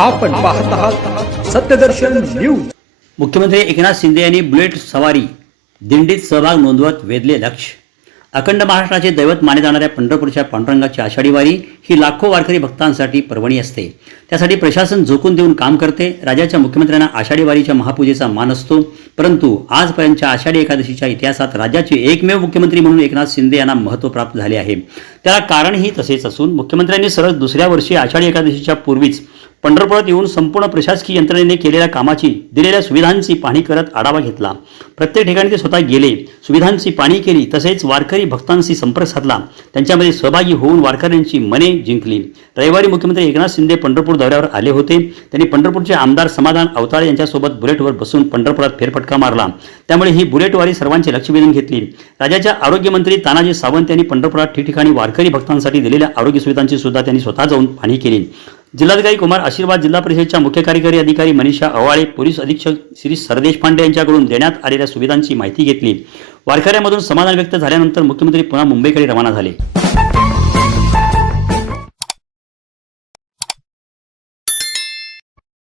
आपण पाहत आहात सत्यदर्शन न्यूज. मुख्यमंत्री एकनाथ शिंदे यांनी बुलेट सवारी दिंडीत सहभाग नोंदवत वेधले लक्ष. अखंड महाराष्ट्राचे दैवत माने जाणाऱ्या पंढरपूरच्या पांडुरंगाची आषाढी वारी ही लाखो वारकरी भक्तांसाठी पर्वणी असते. त्यासाठी प्रशासन झोकून देऊन काम करते. राज्याच्या मुख्यमंत्र्यांना आषाढी वारीच्या महापूजेचा मान असतो. परंतु आजपर्यंतच्या आषाढी एकादशीच्या इतिहासात राज्याचे एकमेव मुख्यमंत्री म्हणून एकनाथ शिंदे यांना महत्त्व प्राप्त झाले आहे. त्याला कारणही तसेच असून मुख्यमंत्र्यांनी सरळ दुसऱ्या वर्षी आषाढी एकादशीच्या पूर्वीच पंढरपुरात येऊन संपूर्ण प्रशासकीय यंत्रणेने केलेल्या कामाची दिलेल्या सुविधांची पाहणी करत आढावा घेतला. प्रत्येक ठिकाणी ते स्वतः गेले सुविधांची पाहणी केली तसेच वारकरी भक्तांशी संपर्क साधला. त्यांच्यामध्ये सहभागी होऊन वारकऱ्यांची मने जिंकली. रविवारी मुख्यमंत्री एकनाथ शिंदे पंढरपूर दौऱ्यावर आले होते. त्यांनी पंढरपूरचे आमदार समाधान अवताळे यांच्यासोबत बुलेटवर बसून पंढरपुरात फेरफटका मारला. त्यामुळे ही बुलेटवारी सर्वांचे लक्ष वेधून घेतली. राज्याच्या आरोग्यमंत्री तानाजी सावंत यांनी पंढरपुरात ठिकठिकाणी वारकरी भक्तांसाठी दिलेल्या आरोग्य सुविधांची सुद्धा त्यांनी स्वतः जाऊन पाहणी केली. जिल्हाधिकारी कुमार आशीर्वाद जिल्हा परिषदेच्या मुख्य कार्यकारी अधिकारी मनीषा अवाळे पोलीस अधीक्षक श्री सरदेश पांडे यांच्याकडून देण्यात आलेल्या सुविधांची माहिती घेतली. वारकऱ्यामधून समाधान व्यक्त झाल्यानंतर मुख्यमंत्री पुन्हा मुंबईकडे रवाना झाले.